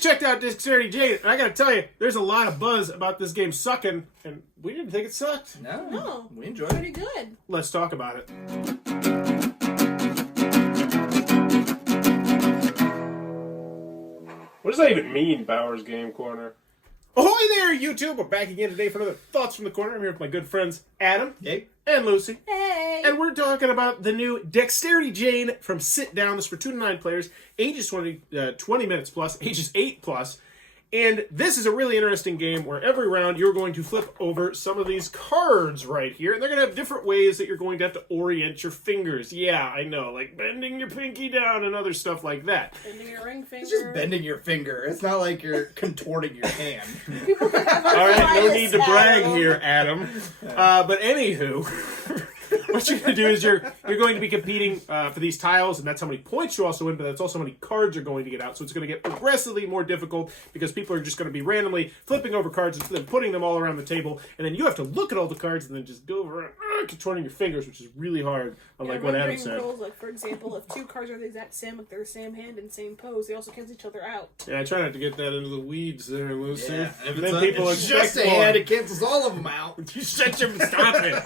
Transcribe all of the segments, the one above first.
just checked out Dexterity Jane, and I gotta tell you, there's a lot of buzz about this game sucking, and we didn't think it sucked. No, we enjoyed Pretty it. good. Let's talk about it. What does that even mean, Bauer's Game Corner? Ahoy there, YouTube! We're back again today for another Thoughts from the Corner. I'm here with my good friends Adam and Lucy. Hey! And we're talking about the new Dexterity Jane from Sit Down. This is for 2 to 9 players, ages 20 minutes plus, ages 8 plus. And this is a really interesting game where every round you're going to flip over some of these cards right here. And they're going to have different ways that you're going to have to orient your fingers. Yeah, I know, like bending your pinky down and other stuff like that. Bending your ring finger. It's just bending your finger. It's not like you're contorting your hand. All right, no need to brag here, Adam. But anywho, what you're going to do is you're going to be competing for these tiles, and that's how many points you also win, but that's also how many cards you're going to get out. So it's going to get progressively more difficult because people are just going to be randomly flipping over cards and then putting them all around the table, and then you have to look at all the cards and then just go over and contorting your fingers, which is really hard, unlike what Adam said. Rules, like, for example, if 2 cards are the exact same, like they're the same hand and same pose, they also cancel each other out. Yeah, I try not to get that into the weeds there, Lucy. Yeah, if And then people it's expect just a hand, it cancels all of them out. You shut your stop it.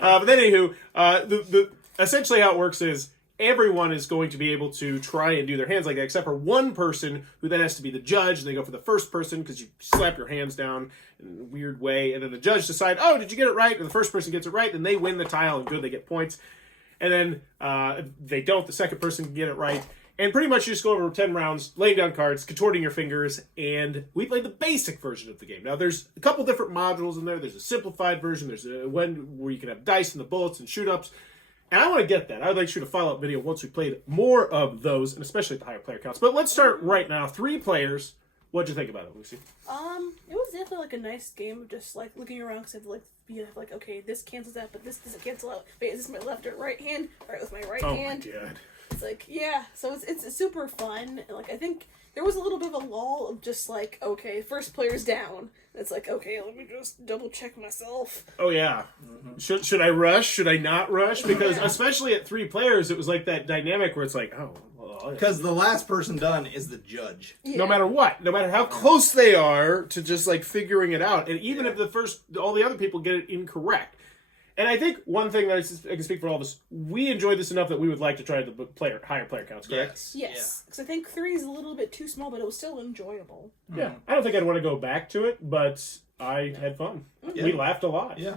But then, anywho, the essentially how it works is everyone is going to be able to try and do their hands like that, except for one person who then has to be the judge, and they go for the first person because you slap your hands down in a weird way, and then the judge decide, oh, did you get it right? And the first person gets it right, then they win the tile, and good, they get points. And then if they don't, the second person can get it right. And pretty much you just go over 10 rounds, laying down cards, contorting your fingers, and we played the basic version of the game. Now, there's a couple different modules in there. There's a simplified version. There's a one where you can have dice and the bullets and shoot-ups. And I want to get that. I'd like to shoot a follow-up video once we played more of those, and especially at the higher player counts. But let's start right now. 3 players. What'd you think about it, Lucy? It was definitely like a nice game of just like looking around because you have like, okay, this cancels that, but this doesn't cancel out. Wait, is this my left or right hand? Right with my right hand. Oh my god. It's like, yeah, so it's super fun. And like, I think there was a little bit of a lull of just like, okay, first player's down. And it's like, okay, let me just double check myself. Oh yeah. Mm-hmm. Should I rush? Should I not rush? Because especially at 3 players, it was like that dynamic where it's like, oh, well, Because the last person done is the judge. Yeah. no matter what, no matter how close they are to just like figuring it out, and even if all the other people get it incorrect. And I think one thing that I can speak for all of us, we enjoyed this enough that we would like to try the higher player counts, correct? Yes. Because I think 3 is a little bit too small, but it was still enjoyable. Yeah. I don't think I'd want to go back to it, but I had fun. Yeah. We laughed a lot. Yeah.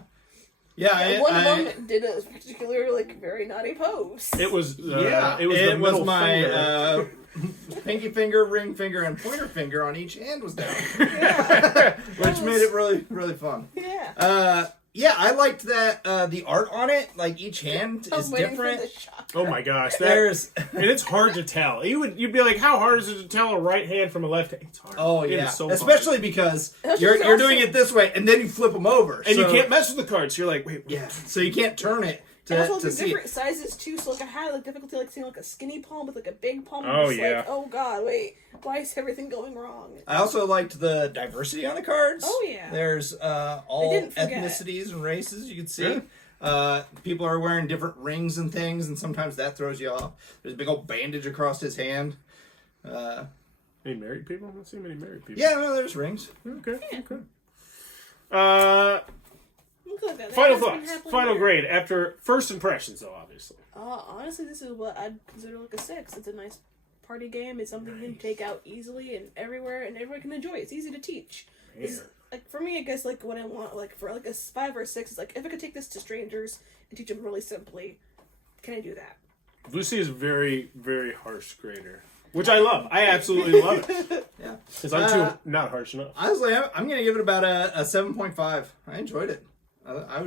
Yeah, One of them did a particular, like, very naughty pose. It was it was my finger. pinky finger, ring finger, and pointer finger on each hand was down. Yeah. Which made it really, really fun. Yeah. Yeah, I liked that the art on it, like each hand is different. Oh my gosh, There's and it's hard to tell. You'd be like, how hard is it to tell a right hand from a left hand? It's hard. Oh It yeah, is so especially hard. because That's you're also- doing it this way and then you flip them over, And you so- can't mess with the cards. So you're like, wait. Yeah, so you can't turn it And also, to they're see different it. sizes too, so like I had like difficulty like seeing like a skinny palm with like a big palm. Oh, just yeah. Like, oh god, wait, why is everything going wrong? I also liked the diversity on the cards. Oh, yeah. There's all didn't forget. ethnicities and races you can see. Yeah. People are wearing different rings and things, and sometimes that throws you off. There's a big old bandage across his hand. Any married people? I don't see many married people. Yeah, no, there's rings. Okay. Yeah. Okay. Looks like that. Final That hasn't been thoughts. happening Final here. grade after first impressions, though, obviously. Honestly, this is what I'd consider like a 6. It's a nice party game. It's something you can take out easily and everywhere, and everyone can enjoy. It's easy to teach. It's, like for me, I guess like what I want, like for like a 5 or 6, is like if I could take this to strangers and teach them really simply, can I do that? Lucy is a very, very harsh grader, which I love. I absolutely love it. Yeah. Because I'm too not harsh enough. Honestly, I'm going to give it about a 7.5. I enjoyed it. I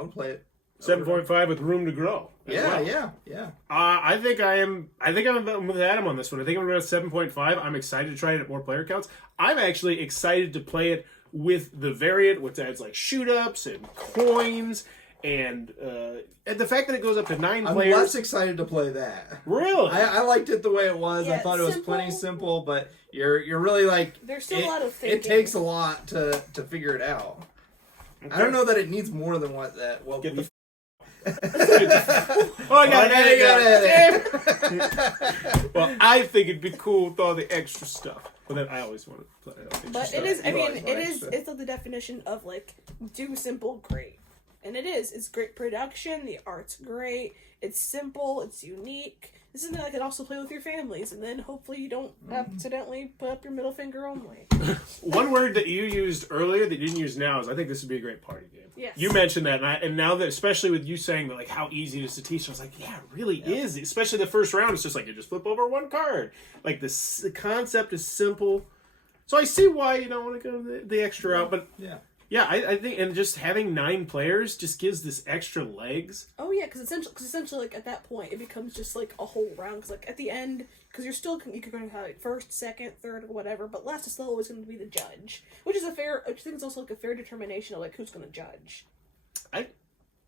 would play it. 7.5 with room to grow. as well. Yeah. I think I'm with Adam on this one. I think I'm going to 7.5. I'm excited to try it at more player counts. I'm actually excited to play it with the variant, which adds like shoot-ups and coins, and the fact that it goes up to 9 I'm players. less excited to play that. Really? I liked it the way it was. Yeah, I thought it was simple. plenty simple, but you're really like There's still a lot of thinking. it takes a lot to figure it out. I don't know that it needs more than what Get we the Oh, I got it. Well, I think it'd be cool with all the extra stuff. But then I always want to play extra But stuff. it is, I You mean, always want extra. it's like the definition of, like, do simple, great. And it is. It's great production, the art's great, it's simple, it's unique. This is something I could also play with your families, and then hopefully you don't accidentally put up your middle finger only. One word that you used earlier that you didn't use now is I think this would be a great party game. Yes. You mentioned that, and now that, especially with you saying that, like, how easy it is to teach, I was like, yeah, it really is. Especially the first round, it's just like you just flip over one card. Like, the concept is simple. So I see why you don't want to go the extra route, but yeah, I think, and just having 9 players just gives this extra legs. Oh yeah, because essentially, like, at that point, it becomes just like a whole round. Because like at the end, because you could going to have like first, second, third, or whatever. But last is still always going to be the judge, which is I think it's also like a fair determination of like who's going to judge. I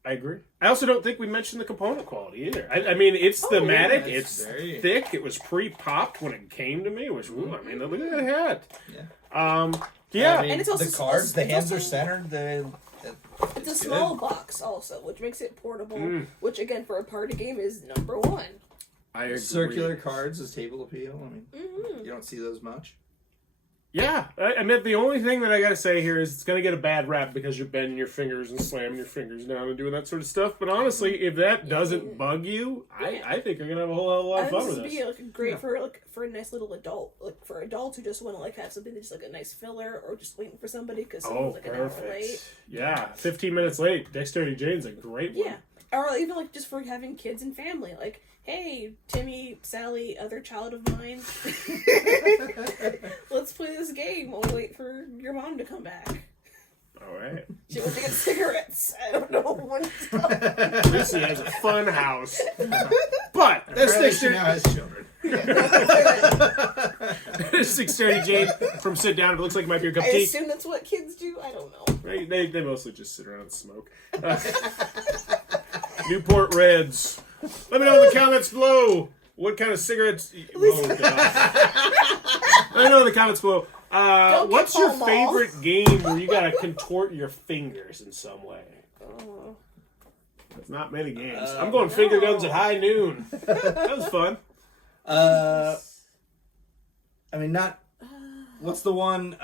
agree. I also don't think we mentioned the component quality either. I mean, it's thematic, yeah, it's very... thick. It was pre-popped when it came to me. Which, ooh, I mean, look at that hat. Yeah. I mean, and it's also the cards, the hands also, are centered. It's a small box also, which makes it portable. Which again, for a party game, is number one. I agree. Circular cards is table appeal. I mean, you don't see those much. Yeah, I mean, the only thing that I gotta say here is it's gonna get a bad rap because you're bending your fingers and slamming your fingers down and doing that sort of stuff. But honestly, if that doesn't bug you, I think you're gonna have a whole hell of a lot of fun with this. This would be like great for a nice little adult, like for adults who just want to like have something that's just like a nice filler or just waiting for somebody because someone's like an hour late. Yeah, 15 minutes late. Dexterity Jane's a great one. Yeah, or even like just for having kids and family, like. Hey, Timmy, Sally, other child of mine. Let's play this game while we wait for your mom to come back. All right. She wants to get cigarettes. I don't know when it's coming. Lucy has a fun house. But that's Apparently she Dexterity. now has children. This Dexterity Jane from Sit Down. It looks like it might be your cup of I tea. assume that's what kids do. I don't know. They mostly just sit around and smoke. Newport Reds. Let me know in the comments below what kind of cigarettes. Oh, God. Let me know in the comments below. What's your favorite game where you gotta contort your fingers in some way? There's not many games. I'm going finger guns at high noon. That was fun. I mean, not. What's the one?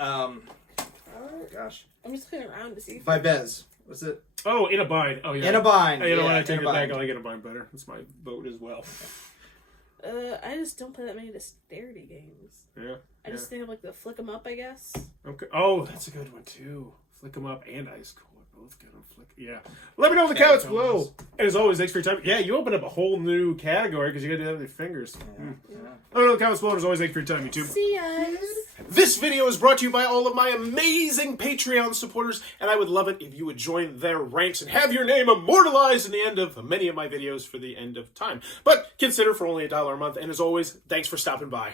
Gosh. I'm just looking around to see. By Bez. What's it? Oh, In a Bind. Oh, yeah. In a Bind. Oh, you know yeah, what? I take In it a back. Bind. I like In a Bind better. That's my vote as well. I just don't play that many dexterity games. Yeah. I just think of like the flick 'em up, I guess. Okay. Oh, that's a good one too. Flick 'em up and Ice Cold. Both good on flick. Yeah. Let me know in the comments below. And as always, thanks for your time. Yeah, you opened up a whole new category because you got to do that with your fingers. Let me know in the comments below. As always, thanks for your time, YouTube. See ya. This video is brought to you by all of my amazing Patreon supporters, and I would love it if you would join their ranks and have your name immortalized in the end of many of my videos for the end of time. But consider for only $1 a month, and as always, thanks for stopping by.